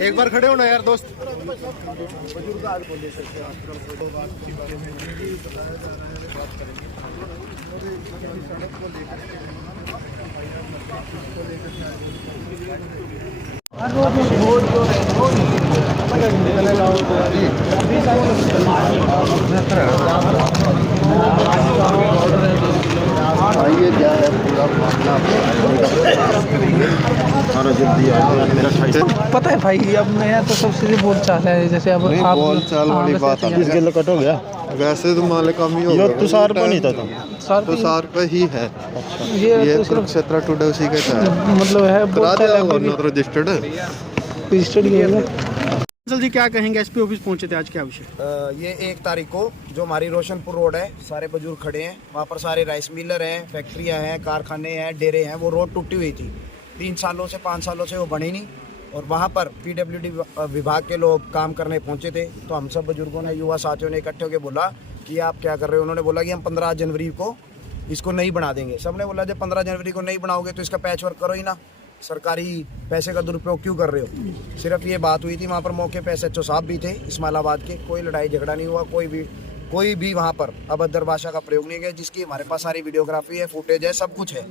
एक बार खड़े हो ना यार दोस्त। आइए क्या है पूरा मामला पता है भाई, अब मैं तो सबसे बोल चाल है, जैसे अब नहीं आप बोल चाल वाली बात है। किस गिल कट हो गया? वैसे तो मालिक कम ही हो यो गया। तो सार पर नहीं था तो सार पे ही है। ये तो सिर्फ कुरुक्षेत्र टुडे उसी के तहत मतलब है करा बोलता दिया है नॉट रजिस्टर्ड। रजिस्टर्ड किया है। कंसल जी क्या कहेंगे, एसपी ऑफिस पहुंचे थे, आज क्या विषय? ये 1 तारीख को जो हमारी रोशनपुर रोड है, सारे बुजुर्ग खड़े हैं वहाँ पर, सारे राइस मिलर हैं, फैक्ट्रियाँ हैं, कारखाने हैं, डेरे हैं। वो रोड टूटी हुई थी 3 सालों से 5 सालों से, वो बनी नहीं। और वहाँ पर पीडब्ल्यूडी विभाग के लोग काम करने पहुँचे थे। तो हम सब बुजुर्गों ने, युवा साथियों ने इकट्ठे होकर बोला कि आप क्या कर रहे हो। उन्होंने बोला कि हम 15 जनवरी को इसको नहीं बना देंगे। सबने बोला जब 15 जनवरी को नहीं बनाओगे तो इसका पैच वर्क करो ही ना, सरकारी पैसे का दुरुपयोग क्यों कर रहे हो। सिर्फ ये बात हुई थी। वहाँ पर मौके पे SHO साहब भी थे इस्माइलाबाद के। कोई लड़ाई झगड़ा नहीं हुआ, कोई भी वहाँ पर अभद्र भाषा का प्रयोग नहीं किया, जिसकी हमारे पास सारी वीडियोग्राफी है, फुटेज है, सब कुछ है।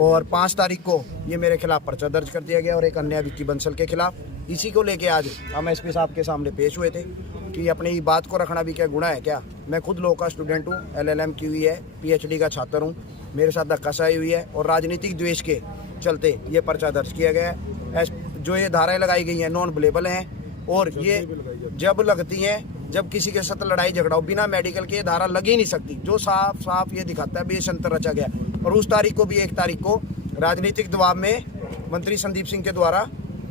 और 5 तारीख को ये मेरे खिलाफ पर्चा दर्ज कर दिया गया और एक अन्य विक्की बंसल के खिलाफ। इसी को लेके आज हम SP साहब के सामने पेश हुए थे कि अपनी बात को रखना भी क्या गुनाह है क्या। मैं खुद लॉ का स्टूडेंट हूँ, LLM की हुई है, PhD का छात्र हूँ। मेरे साथ धक्काशाही हुई है और राजनीतिक द्वेष के चलते ये पर्चा दर्ज किया गया है। जो ये धाराएं लगाई गई हैं नॉन अवेलेबल हैं और ये जब लगती हैं जब किसी के साथ लड़ाई झगड़ा हो, बिना मेडिकल के ये धारा लग ही नहीं सकती। जो साफ साफ ये दिखाता है बेशंतर रचा गया। और उस तारीख को भी 1 तारीख को राजनीतिक दबाव में मंत्री संदीप सिंह के द्वारा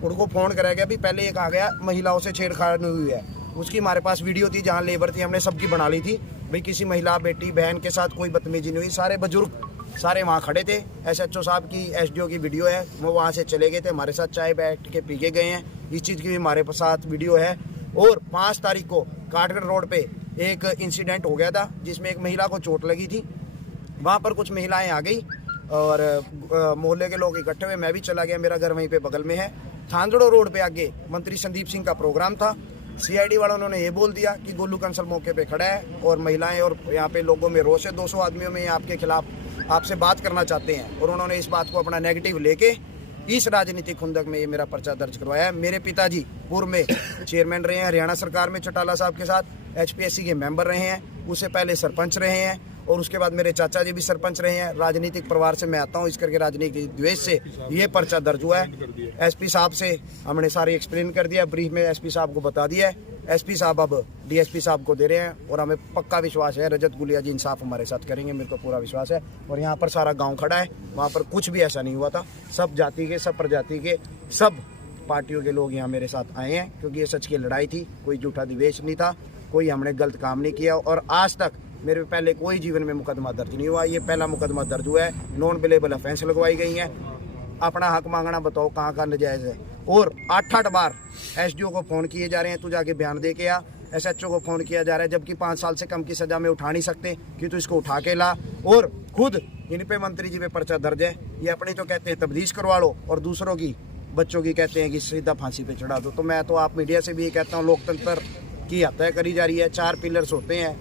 उनको फोन कराया गया। भी पहले ये कहा गया महिलाओं से छेड़छाड़ हुई है, उसकी हमारे पास वीडियो थी, जहाँ लेबर थी, हमने सबकी बना ली थी। भाई किसी महिला, बेटी, बहन के साथ कोई बदतमीजी नहीं हुई। सारे बुजुर्ग सारे वहाँ खड़े थे। SHO साहब की, SDO की वीडियो है, वो वहाँ से चले गए थे, हमारे साथ चाय बैठ के पी के गए हैं। इस चीज़ की भी हमारे साथ वीडियो है। और 5 तारीख को काठगढ़ रोड पे एक इंसिडेंट हो गया था जिसमें एक महिला को चोट लगी थी। वहाँ पर कुछ महिलाएं आ गई और मोहल्ले के लोग इकट्ठे हुए, मैं भी चला गया, मेरा घर वहीं पे बगल में है। थांदड़ो रोड पे आगे मंत्री संदीप सिंह का प्रोग्राम था। CID वालों ने ये बोल दिया कि गोलू कंसल मौके पे खड़ा है और महिलाएं और यहाँ पे लोगों में रोष है, 200 आदमियों में आपके खिलाफ आपसे बात करना चाहते हैं। और उन्होंने इस बात को अपना नेगेटिव लेके इस राजनीतिक खुंदक में ये मेरा पर्चा दर्ज करवाया है। मेरे पिताजी पूर्व में चेयरमैन रहे हैं हरियाणा सरकार में चौटाला साहब के साथ, HPSC के मेंबर रहे हैं, उससे पहले सरपंच रहे हैं और उसके बाद मेरे चाचा जी भी सरपंच रहे हैं। राजनीतिक परिवार से मैं आता हूँ, इस करके राजनीतिक द्वेष से ये पर्चा दर्ज हुआ है। SP साहब से हमने सारी एक्सप्लेन कर दिया, ब्रीफ में SP साहब को बता दिया है। SP साहब अब DSP साहब को दे रहे हैं और हमें पक्का विश्वास है रजत गुलिया जी इंसाफ हमारे साथ करेंगे, मेरे को पूरा विश्वास है। और यहाँ पर सारा गाँव खड़ा है, वहाँ पर कुछ भी ऐसा नहीं हुआ था। सब जाति के, सब प्रजाति के, सब पार्टियों के लोग यहाँ मेरे साथ आए हैं, क्योंकि ये सच की लड़ाई थी, कोई झूठा द्वेष नहीं था, कोई हमने गलत काम नहीं किया। और आज तक मेरे पहले कोई जीवन में मुकदमा दर्ज नहीं हुआ, ये पहला मुकदमा दर्ज हुआ है। नॉन अवेलेबल ऑफेंस लगवाई गई हैं। अपना हक मांगना बताओ कहाँ का नजायज़ है। और 8 बार SDO को फ़ोन किए जा रहे हैं, तू जाके बयान दे के आ। SHO को फ़ोन किया जा रहा है, जबकि 5 साल से कम की सज़ा में उठा नहीं सकते कि तू इसको उठा के ला। और खुद इन पे मंत्री जी पे पर्चा दर्ज है। ये अपनी तो कहते हैं तब्दीश करवा लो और दूसरों की, बच्चों की कहते हैं कि सीधा फांसी पे चढ़ा दो। तो मैं तो आप मीडिया से भी ये कहता हूँ, लोकतंत्र की हत्या करी जा रही है। 4 पिलर्स होते हैं,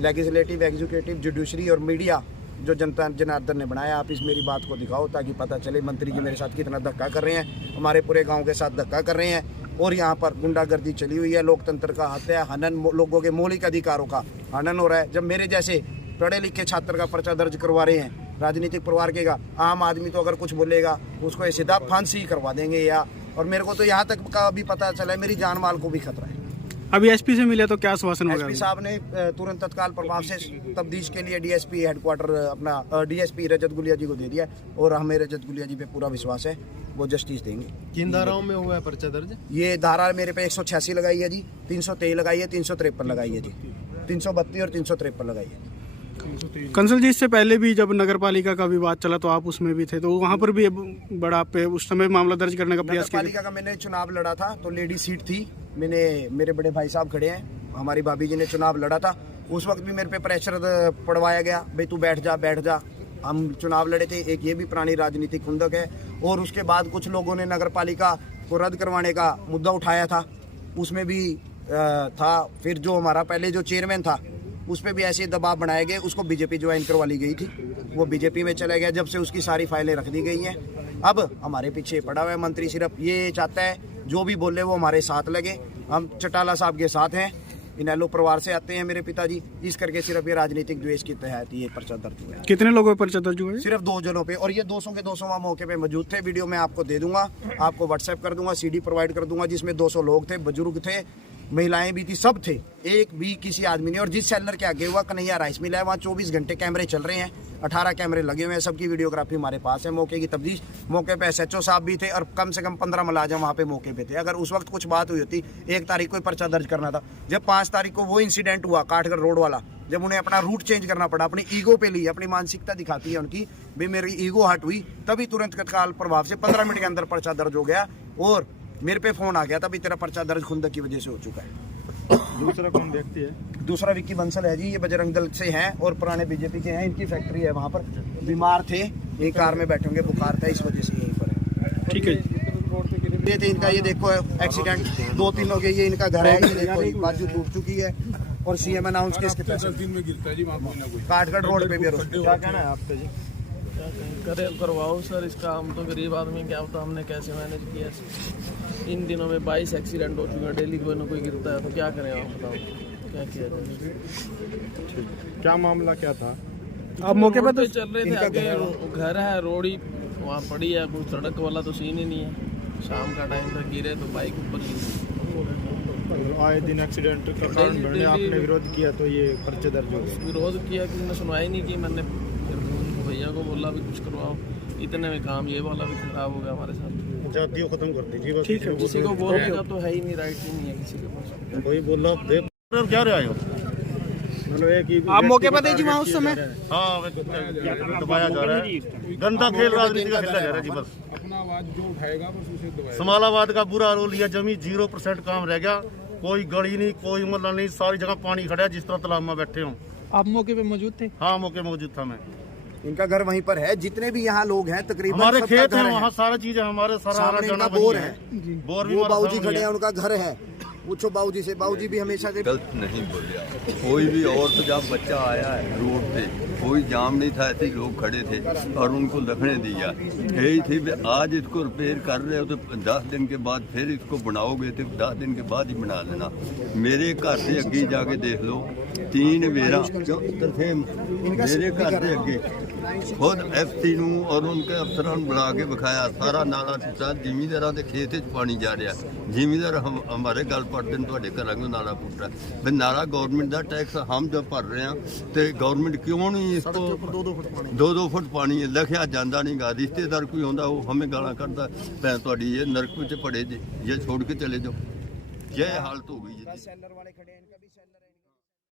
लेजिस्लेटिव, एग्जीक्यूटिव, जुडिशरी और मीडिया, जो जनता जनार्दन ने बनाया। आप इस मेरी बात को दिखाओ ताकि पता चले मंत्री जी मेरे साथ कितना धक्का कर रहे हैं, हमारे पूरे गांव के साथ धक्का कर रहे हैं। और यहाँ पर गुंडागर्दी चली हुई है, लोकतंत्र का हत्या, हनन, लोगों के मौलिक अधिकारों का हनन हो रहा है। जब मेरे जैसे पढ़े लिखे छात्र का पर्चा दर्ज करवा रहे हैं राजनीतिक परिवार के, आम आदमी तो अगर कुछ बोलेगा उसको ये सीधा फांसी करवा देंगे या। और मेरे को तो यहाँ तक का भी पता चला है मेरी जान माल को भी खतरा है। अभी SP से मिले तो क्या आश्वासन होगा? SP साहब ने तुरंत तत्काल प्रभाव से तब्दीश के लिए DSP हेडक्वार्टर अपना DSP रजत गुलिया जी को दे दिया और हमें रजत गुलिया जी पे पूरा विश्वास है, वो जस्टिस देंगे। किन धाराओं में हुआ है पर्चा दर्ज? ये धारा मेरे पे 186 लगाई है जी, 323 लगाई है, 353 लगाई है जी, 332 और 353 लगाई है। कंसल जी, इससे पहले भी जब नगर पालिका का विवाद चला तो आप उसमें भी थे, तो वहाँ पर भी बड़ा पे उस समय मामला दर्ज करने का प्रयास किया? नगर पालिका का मैंने चुनाव लड़ा था तो लेडी सीट थी, मैंने, मेरे बड़े भाई साहब खड़े हैं, हमारी भाभी जी ने चुनाव लड़ा था। उस वक्त भी मेरे पे प्रेशर पड़वाया गया, भाई तू बैठ जा हम चुनाव लड़े थे, एक ये भी पुरानी राजनीतिक खुंदक है। और उसके बाद कुछ लोगों ने नगर पालिका को रद्द करवाने का मुद्दा उठाया था, उसमें भी था। फिर जो हमारा पहले जो चेयरमैन था उस पर भी ऐसे दबाव बनाए गए, उसको बीजेपी ज्वाइन करवा ली गई थी, वो बीजेपी में चला गया, जब से उसकी सारी फाइलें रख दी गई हैं। अब हमारे पीछे पड़ा हुआ है मंत्री, सिर्फ ये चाहता है जो भी बोले वो हमारे साथ लगे। हम चटाला साहब के साथ हैं, इनेलो परिवार से आते हैं मेरे पिताजी, इस करके सिर्फ ये राजनीतिक द्वेष के तहत ये पर्चा दर्ज हुआ है। कितने लोगों पर पर्चा दर्ज हुआ है? सिर्फ 2 जनों पे, और ये 200 के 200 वहाँ मौके पे मौजूद थे। वीडियो मैं आपको दे दूंगा, आपको व्हाट्सएप कर दूंगा, सीडी प्रोवाइड कर दूंगा, जिसमें 200 लोग थे, बुजुर्ग थे, महिलाएं भी थी, सब थे, एक भी किसी आदमी ने। और जिस सेलर के आगे हुआ कन्हैया राइस मिल है, वहाँ 24 घंटे कैमरे चल रहे हैं, 18 कैमरे लगे हुए हैं, सबकी वीडियोग्राफी हमारे पास है। मौके की तफ्तीश, मौके पे SHO साहब भी थे और कम से कम 15 मुलाजिम वहाँ पे मौके पे थे। अगर उस वक्त कुछ बात हुई होती, 1 तारीख को पर्चा दर्ज करना था। जब 5 तारीख को वो इंसिडेंट हुआ काठगढ़ रोड वाला, जब उन्हें अपना रूट चेंज करना पड़ा, अपनी ईगो पे ली, अपनी मानसिकता दिखाती है उनकी, भाई मेरी ईगो हट हुई, तभी तुरंत तत्काल प्रभाव से 15 मिनट के अंदर पर्चा दर्ज हो गया। और मेरे पे फोन आ गया, तभी तेरा पर्चा दर्ज खुंदक की वजह से हो चुका है। दूसरा कौन व्यक्ति है? दूसरा विक्की बंसल है जी, ये बजरंग दल से हैं और पुराने बीजेपी के हैं। इनकी फैक्ट्री है वहाँ पर, बीमार थे, एक कार में बैठे होंगे, बुखार था, इस वजह से यहीं पर है। ठीक है जी। ये थे इनका, ये देखो एक्सीडेंट 2-3 हो गए, ये इनका घर है, ये देखो बाजू टूट चुकी है। और CM अनाउंस के इसके पैसे काठगढ़ रोड पे भी। क्या कहना है आपका जी? करे करवाओ सर इसका, हम तो गरीब आदमी, क्या होता हमने कैसे मैनेज किया। इन दिनों में 22 एक्सीडेंट हो चुका है, डेली कोई ना कोई गिरता है, तो क्या करें आप बताओ, क्या किया जाए। क्या मामला क्या था? आप मौके पर तो चल रहे थे, आगे घर है, रोड ही वहाँ पड़ी है, कोई सड़क वाला तो सीन ही नहीं है। शाम का टाइम था, गिरे तो बाइक ऊपर गिरी। आए दिन एक्सीडेंट का कारण बनने आपने विरोध किया तो ये पर्चे दर्ज हो गए। विरोध किया, किसी ने सुनवाई नहीं की। मैंने फिर भैया को बोला भी कुछ करवाओ, इतने में काम ये वाला भी खराब हो गया हमारे साथ। जातियों खत्म कर दीजिए बस। ठीक है। किसी को बोलने का तो है ही नहीं, राइट ही नहीं है किसी के पास। वही बोल रहा देख क्या रहे हो, मतलब एक ही आप मौके पर थे जी वहाँ उस समय? हाँ, दबाया जा रहा है, गंदा खेल राजनीति का खेला जा रहा है जी। बस अपना आवाज जो उठाएगा बस उसे दबाएगा। समालाबाद का बुरा रोल लिया, जमी 0% काम रह गया, कोई गली नहीं, कोई मतलब नहीं, सारी जगह पानी खड़ा है, जिस तरह तालाब में बैठे हो। आप मौके पे मौजूद थे? हाँ, मौके मौजूद था मैं। इनका घर वहीं पर है, जितने भी यहाँ लोग हैं तकरीबन हमारे सबका खेत घर है, वहाँ सारा चीज है, हमारे सारा सामने जाना इनका बोर वही है, बोर भी वो हमारा बाबूजी सामने खड़े हैं, है। उनका घर है। पूछो बाबूजी से, बाबूजी भी हमेशा से गलत नहीं बोलिया। कोई भी और तो जब बच्चा आया है रोड पे, कोई जाम नहीं था, ऐसे ही लोग खड़े थे और उनको रखने दिया। यही थी कि आज इसको रिपेयर कर रहे हो तो 10 दिन के बाद फिर इसको बनाओगे तो 10 दिन के बाद ही बना लेना। मेरे घर से अगे जाके देख लो, 3 बेरा मेरे घर से अगे खुद FC ਨੂੰ और उनके अफसरां ਨੂੰ बुला के विखाया, सारा नाला टूटा, जिमीदारां ਦੇ खेत ਵਿੱਚ पानी जा रहा। जिमीदार हमारे गल पड़ते हैं, ਤੁਹਾਡੇ ਘਰਾਂ ਨੂੰ नाला टूटा भी नाला गवर्नमेंट का टैक्स हम जब भर रहे हैं तो गवर्नमेंट क्यों नहीं इसको 2-2 फुट पानी लिखा जाता नहीं गा। रिश्तेदार कोई आता वो हमें गाला करता, भैन थोड़ी ये नरक में पड़े जी, ये छोड़ के चले जाओ, ये हालत हो गई जी। सेलर वाले खड़े हैं, इनका भी सेलर